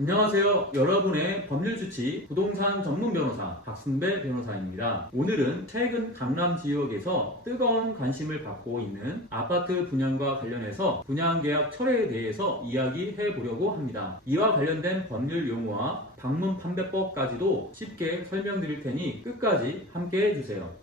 안녕하세요. 여러분의 법률주치 부동산 전문 변호사 박순배 변호사입니다. 오늘은 최근 강남 지역에서 뜨거운 관심을 받고 있는 아파트 분양과 관련해서 분양계약 철회에 대해서 이야기해 보려고 합니다. 이와 관련된 법률 용어와 방문 판매법까지도 쉽게 설명드릴 테니 끝까지 함께 해주세요.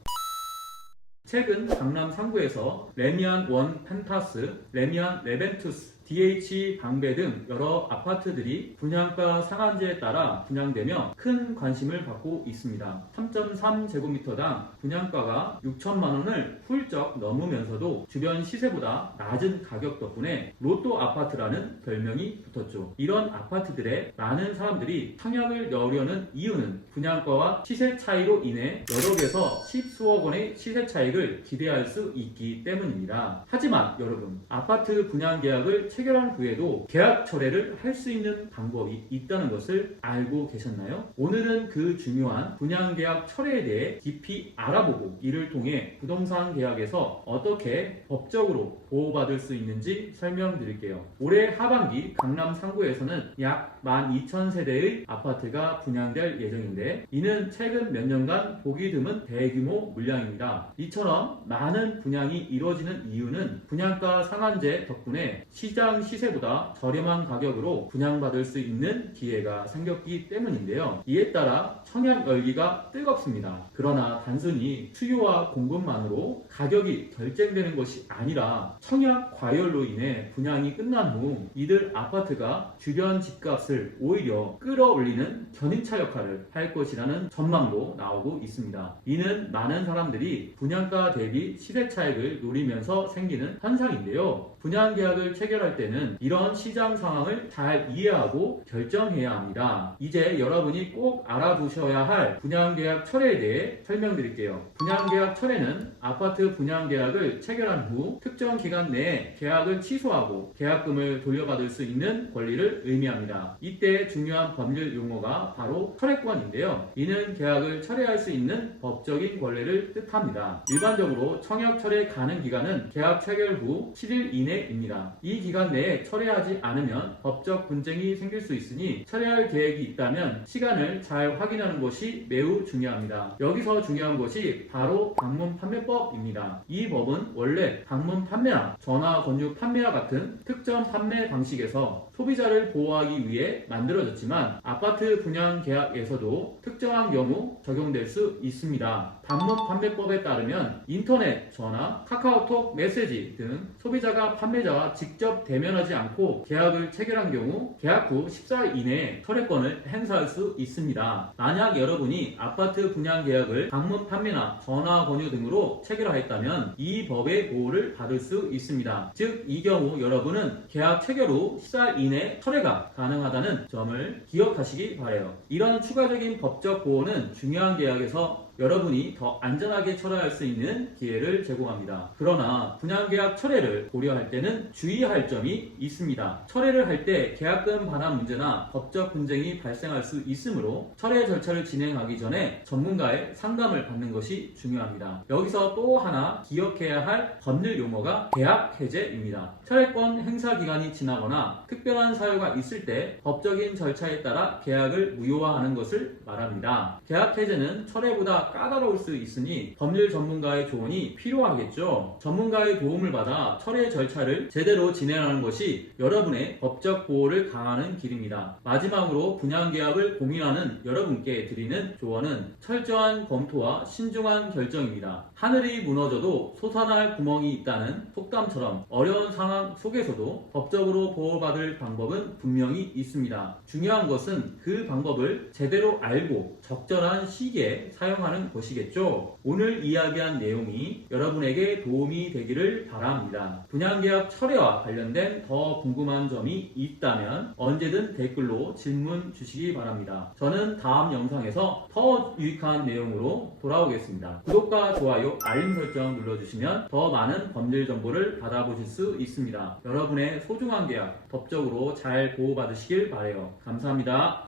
최근 강남 상구에서 레미안 원 펜타스, 레미안 레벤투스, DH 방배 등 여러 아파트들이 분양가 상한제에 따라 분양되며 큰 관심을 받고 있습니다. 3.3제곱미터당 분양가가 6천만 원을 훌쩍 넘으면서도 주변 시세보다 낮은 가격 덕분에 로또 아파트라는 별명이 붙었죠. 이런 아파트들에 많은 사람들이 청약을 넣으려는 이유는 분양가와 시세 차이로 인해 여러 개에서 십수억 원의 시세 차익을 기대할 수 있기 때문입니다. 하지만 여러분, 아파트 분양 계약을 체결한 후에도 계약 철회를 할 수 있는 방법이 있다는 것을 알고 계셨나요? 오늘은 그 중요한 분양계약 철회에 대해 깊이 알아보고 이를 통해 부동산 계약에서 어떻게 법적으로 보호받을 수 있는지 설명드릴게요. 올해 하반기 강남 상구에서는 약 12,000세대의 아파트가 분양될 예정인데 이는 최근 몇 년간 보기 드문 대규모 물량입니다. 이처럼 많은 분양이 이루어지는 이유는 분양가 상한제 덕분에 시장 시세보다 저렴한 가격으로 분양받을 수 있는 기회가 생겼기 때문인데요. 이에 따라 청약 열기가 뜨겁습니다. 그러나 단순히 수요와 공급만으로 가격이 결정되는 것이 아니라 청약 과열로 인해 분양이 끝난 후 이들 아파트가 주변 집값을 오히려 끌어올리는 견인차 역할을 할 것이라는 전망도 나오고 있습니다. 이는 많은 사람들이 분양가 대비 시세 차익을 노리면서 생기는 현상인데요. 분양계약을 체결할 때는 이런 시장 상황을 잘 이해하고 결정해야 합니다. 이제 여러분이 꼭 알아두셔야 할 분양계약 철회에 대해 설명드릴게요. 분양계약 철회는 아파트 분양계약을 체결한 후 특정 기간 내에 계약을 취소하고 계약금을 돌려받을 수 있는 권리를 의미합니다. 이때 중요한 법률 용어가 바로 철회권인데요. 이는 계약을 철회할 수 있는 법적인 권리를 뜻합니다. 일반적으로 청약 철회 가능 기간은 계약 체결 후 7일 이내입니다. 이 기간 내에 철회하지 않으면 법적 분쟁이 생길 수 있으니 철회할 계획이 있다면 시간을 잘 확인하는 것이 매우 중요합니다. 여기서 중요한 것이 바로 방문 판매법입니다. 이 법은 원래 방문 판매나 전화 권유 판매와 같은 특정 판매 방식에서 소비자를 보호하기 위해 만들어졌지만 아파트 분양 계약에서도 특정한 경우 적용될 수 있습니다. 방문 판매법에 따르면 인터넷, 전화, 카카오톡, 메시지 등 소비자가 판매자와 직접 대면하지 않고 계약을 체결한 경우 계약 후 14일 이내에 철회권을 행사할 수 있습니다. 만약 여러분이 아파트 분양 계약을 방문 판매나 전화 권유 등으로 체결하였다면 이 법의 보호를 받을 수 있습니다. 즉, 이 경우 여러분은 계약 체결 후 14일 이내 철회가 가능하다는 점을 기억하시기 바라요. 이런 추가적인 법적 보호는 중요한 계약에서 여러분이 더 안전하게 철회할 수 있는 기회를 제공합니다. 그러나 분양계약 철회를 고려할 때는 주의할 점이 있습니다. 철회를 할 때 계약금 반환 문제나 법적 분쟁이 발생할 수 있으므로 철회 절차를 진행하기 전에 전문가의 상담을 받는 것이 중요합니다. 여기서 또 하나 기억해야 할 법률 용어가 계약 해제입니다. 철회권 행사 기간이 지나거나 특별한 사유가 있을 때 법적인 절차에 따라 계약을 무효화하는 것을 말합니다. 계약 해제는 철회보다 까다로울 수 있으니 법률 전문가의 조언이 필요하겠죠. 전문가의 도움을 받아 철회 절차를 제대로 진행하는 것이 여러분의 법적 보호를 강화하는 길입니다. 마지막으로 분양계약을 공유하는 여러분께 드리는 조언은 철저한 검토와 신중한 결정입니다. 하늘이 무너져도 솟아날 구멍이 있다는 속담처럼 어려운 상황 속에서도 법적으로 보호받을 방법은 분명히 있습니다. 중요한 것은 그 방법을 제대로 알고 적절한 시기에 사용하는 것이겠죠. 오늘 이야기한 내용이 여러분에게 도움이 되기를 바랍니다. 분양계약 철회와 관련된 더 궁금한 점이 있다면 언제든 댓글로 질문 주시기 바랍니다. 저는 다음 영상에서 더 유익한 내용으로 돌아오겠습니다. 구독과 좋아요, 알림 설정 눌러주시면 더 많은 법률 정보를 받아보실 수 있습니다. 여러분의 소중한 계약 법적으로 잘 보호받으시길 바라요. 감사합니다.